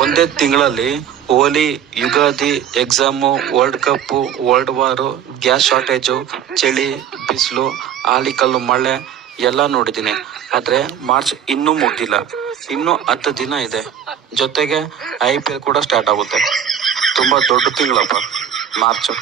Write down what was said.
ಒಂದೇ ತಿಂಗಳಲ್ಲಿ ಹೋಲಿ, Ugadi, exam, world cup, world ವಾರು, gas shortage, ಚಳಿ, ಬಿಸಿಲು, ಆಲಿಕಲ್ಲು ಮಳೆ ಎಲ್ಲ ನೋಡಿದ್ದೀನಿ. ಆದರೆ ಮಾರ್ಚ್ ಇನ್ನೂ ಮುಗ್ದಿಲ್ಲ. ಇನ್ನೂ 10 ದಿನ ಇದೆ. ಜೊತೆಗೆ IPL ಕೂಡ ಸ್ಟಾರ್ಟ್ ಆಗುತ್ತೆ. ತುಂಬಾ ದೊಡ್ಡ ತಿಂಗಳಪ್ಪ ಮಾರ್ಚು.